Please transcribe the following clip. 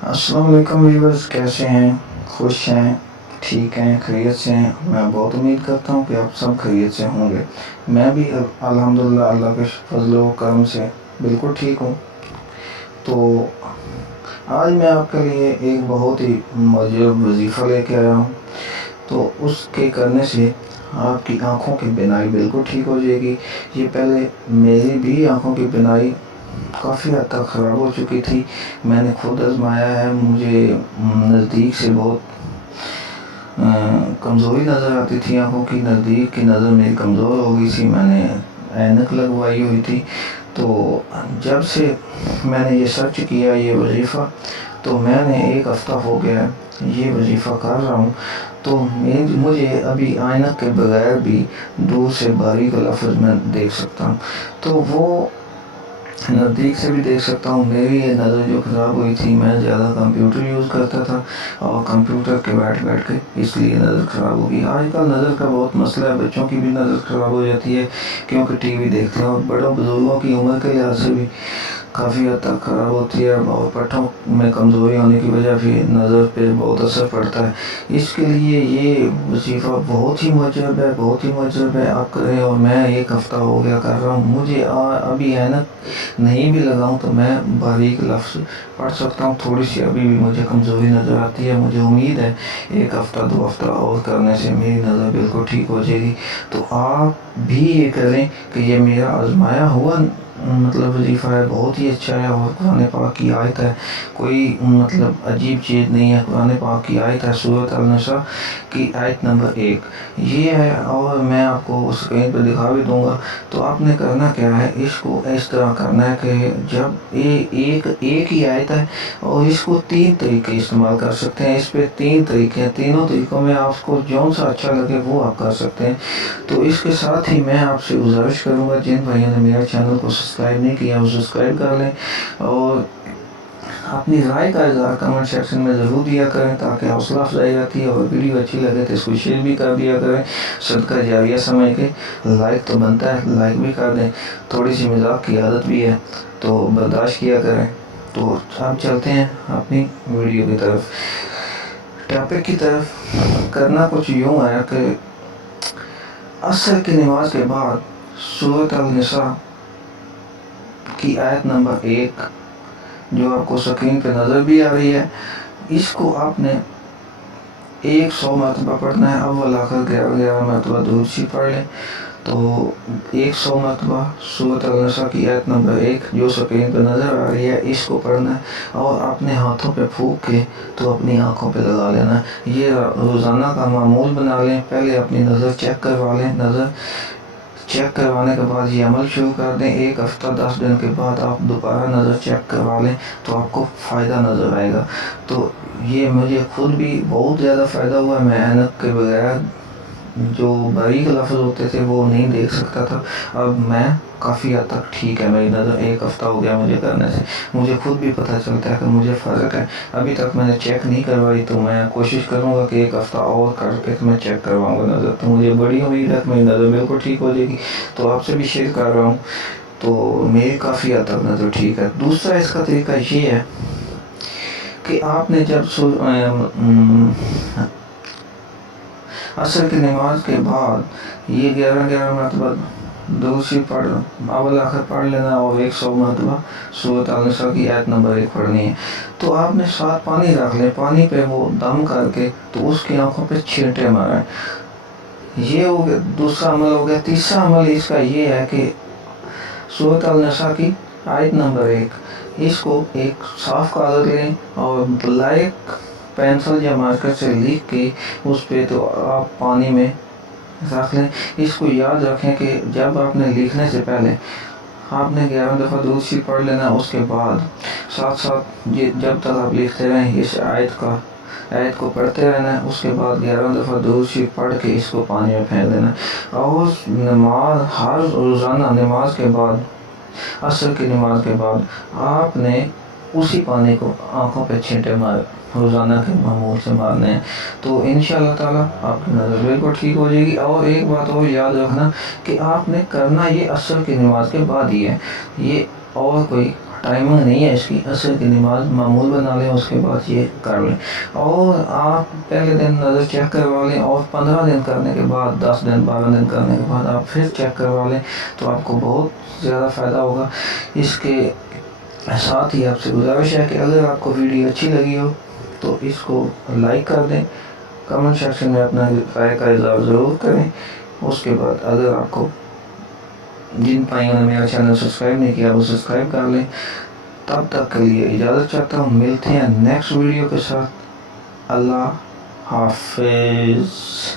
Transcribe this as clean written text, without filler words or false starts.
السلام علیکم ویورز، کیسے ہیں؟ خوش ہیں؟ ٹھیک ہیں؟ خیریت سے ہیں؟ میں بہت امید کرتا ہوں کہ آپ سب خیریت سے ہوں گے۔ میں بھی الحمدللہ اللہ کے فضل و کرم سے بالکل ٹھیک ہوں۔ تو آج میں آپ کے لیے ایک بہت ہی معجب وظیفہ لے کے آیا ہوں، تو اس کے کرنے سے آپ کی آنکھوں کی بینائی بالکل ٹھیک ہو جائے گی۔ یہ پہلے میری بھی آنکھوں کی بینائی کافی حد تک خراب ہو چکی تھی، میں نے خود آزمایا ہے، مجھے نزدیک سے بہت کمزوری نظر آتی تھی، آنکھوں کی نزدیک کی نظر میری کمزور ہو گئی تھی، میں نے اینک لگوائی ہوئی تھی۔ تو جب سے میں نے یہ سرچ کیا یہ وظیفہ، تو میں نے 1 ہفتہ ہو گیا یہ وظیفہ کر رہا ہوں، تو مجھے ابھی اینک کے بغیر بھی دور سے باریک لفظ میں دیکھ سکتا ہوں، تو وہ نزدیک سے بھی دیکھ سکتا ہوں۔ میری یہ نظر جو خراب ہوئی تھی، میں زیادہ کمپیوٹر یوز کرتا تھا اور کمپیوٹر کے بیٹھ کے اس لیے نظر خراب ہوگی۔ آج کل نظر کا بہت مسئلہ ہے، بچوں کی بھی نظر خراب ہو جاتی ہے کیونکہ ٹی وی دیکھتے ہیں، اور بڑوں بزرگوں کی عمر کے لحاظ سے بھی کافی حد تک خراب ہوتی ہے، اور پٹھوں میں کمزوری ہونے کی وجہ بھی نظر پہ بہت اثر پڑتا ہے۔ اس کے لیے یہ وظیفہ بہت ہی معجب ہے، آپ کریں، اور میں 1 ہفتہ ہو گیا کر رہا ہوں۔ مجھے ابھی اینک نہیں بھی لگاؤں تو میں باریک لفظ پڑھ سکتا ہوں، تھوڑی سی ابھی بھی مجھے کمزوری نظر آتی ہے، مجھے امید ہے 1 ہفتہ 2 ہفتہ اور کرنے سے میری نظر بالکل ٹھیک ہو جائے گی۔ تو آپ بھی یہ کریں کہ یہ میرا آزمایا ہوا وظیفہ ہے، بہت ہی اچھا ہے، اور قرآن پاک کی آیت ہے، کوئی عجیب چیز نہیں ہے، قرآن پاک کی آیت ہے، سورۃ النساء کی آیت نمبر 1 یہ ہے، اور میں آپ کو اسکرین پہ دکھا بھی دوں گا۔ تو آپ نے کرنا کیا ہے، اس کو اس طرح کرنا ہے کہ جب ایک ہی آیت ہے، اور اس کو 3 طریقے استعمال کر سکتے ہیں، اس پہ 3 طریقے ہیں، تینوں طریقوں میں آپ کو جون سا اچھا لگے وہ آپ کر سکتے ہیں۔ تو اس کے ساتھ ہی میں آپ سے گزارش کروں گا، جن بھائیوں نے میرے چینل کو سبسکرائب نہیں کیا وہ سبسکرائب کر لیں، اور اپنی رائے کا اظہار کمنٹ سیکشن میں ضرور دیا کریں تاکہ حوصلہ افزائی آتی ہے، اور ویڈیو اچھی لگے تو اس کو شیئر بھی کر دیا کریں، صدقہ جاریہ سمجھ کے۔ لائک تو بنتا ہے، لائک بھی کر دیں، تھوڑی سی مذاق کی عادت بھی ہے تو برداشت کیا کریں۔ تو اب چلتے ہیں اپنی ویڈیو کی طرف، ٹاپک کی طرف۔ کرنا کچھ یوں ہے کہ عصر کی نماز کے بعد سورۃ النساء کی آیت نمبر 1 جو آپ کو اسکرین پہ نظر بھی آ رہی ہے، اس کو آپ نے 100 مرتبہ پڑھنا ہے، اول آخر 11 مرتبہ درود شریف پڑھ لیں، تو 100 مرتبہ سورۃ النساء کی آیت نمبر 1 جو اسکرین پہ نظر آ رہی ہے اس کو پڑھنا ہے، اور اپنے ہاتھوں پہ پھونک کے تو اپنی آنکھوں پہ لگا لینا ہے۔ یہ روزانہ کا معمول بنا لیں، پہلے اپنی نظر چیک کروا لیں، نظر چیک کروانے کے بعد یہ عمل شروع کر دیں، 1 ہفتہ 10 دن کے بعد آپ دوبارہ نظر چیک کروا لیں تو آپ کو فائدہ نظر آئے گا۔ تو یہ مجھے خود بھی بہت زیادہ فائدہ ہوا، میں اینک کے بغیر جو باریک لفظ ہوتے تھے وہ نہیں دیکھ سکتا تھا، اب میں کافی حد تک ٹھیک ہے، میری نظر 1 ہفتہ ہو گیا مجھے کرنے سے، مجھے خود بھی پتہ چلتا ہے کہ مجھے فرق ہے۔ ابھی تک میں نے چیک نہیں کروائی، تو میں کوشش کروں گا کہ 1 ہفتہ اور کر کے میں چیک کرواؤں گا نظر، تو مجھے بڑی امید ہے کہ میری نظر بالکل ٹھیک ہو جائے گی، تو آپ سے بھی شیئر کر رہا ہوں، تو میری کافی حد تک نظر ٹھیک ہے۔ دوسرا اس کا طریقہ یہ ہے کہ آپ نے جب عصر کی نماز کے بعد یہ 11 مرتبہ درود شریف پڑھ اول آخر پڑھ لینا، اور 100 مرتبہ سورۃ النساء کی آیت نمبر 1 پڑھنی ہے، تو آپ نے ساتھ پانی رکھ لیں، پانی پہ وہ دم کر کے تو اس کی آنکھوں پہ چھینٹے ماریں۔ یہ ہو گیا دوسرا عمل ہو گیا۔ تیسرا عمل اس کا یہ ہے کہ سورۃ النساء کی آیت نمبر 1 اس کو ایک صاف کاغذ لیں اور بلیک پینسل یا مارکر سے لکھ کے اس پہ تو آپ پانی میں رکھ لیں۔ اس کو یاد رکھیں کہ جب آپ نے لکھنے سے پہلے آپ نے 11 دفعہ درود شریف پڑھ لینا، اس کے بعد ساتھ جب تک آپ لکھتے رہیں اس آیت کو پڑھتے رہنا ہے، اس کے بعد 11 دفعہ درود شریف پڑھ کے اس کو پانی میں پھینک دینا، اور ہر روزانہ نماز کے بعد، عصر کی نماز کے بعد آپ نے اسی پانی کو آنکھوں پہ چھینٹے روزانہ کے معمول سے مارنے ہیں، تو انشاءاللہ تعالیٰ آپ کی نظر بالکل ٹھیک ہو جائے گی۔ اور ایک بات اور یاد رکھنا کہ آپ نے کرنا یہ عصر کی نماز کے بعد ہی ہے، یہ اور کوئی ٹائمنگ نہیں ہے اس کی، عصر کی نماز معمول بنا لیں، اس کے بعد یہ کر لیں، اور آپ پہلے دن نظر چیک کروا لیں، اور 15 دن کرنے کے بعد، 10 دن 12 دن کرنے کے بعد آپ پھر چیک کروا لیں، تو آپ کو بہت زیادہ فائدہ ہوگا۔ اس کے ساتھ ہی آپ سے گزارش ہے کہ اگر آپ کو ویڈیو اچھی لگی ہو تو اس کو لائک کر دیں، کمنٹ سیکشن میں اپنا رائے کا اظہار ضرور کریں۔ اس کے بعد اگر آپ کو، جن بھائیوں نے میرا چینل سبسکرائب نہیں کیا وہ سبسکرائب کر لیں۔ تب تک کے لیے اجازت چاہتا ہوں، ملتے ہیں نیکسٹ ویڈیو کے ساتھ۔ اللہ حافظ۔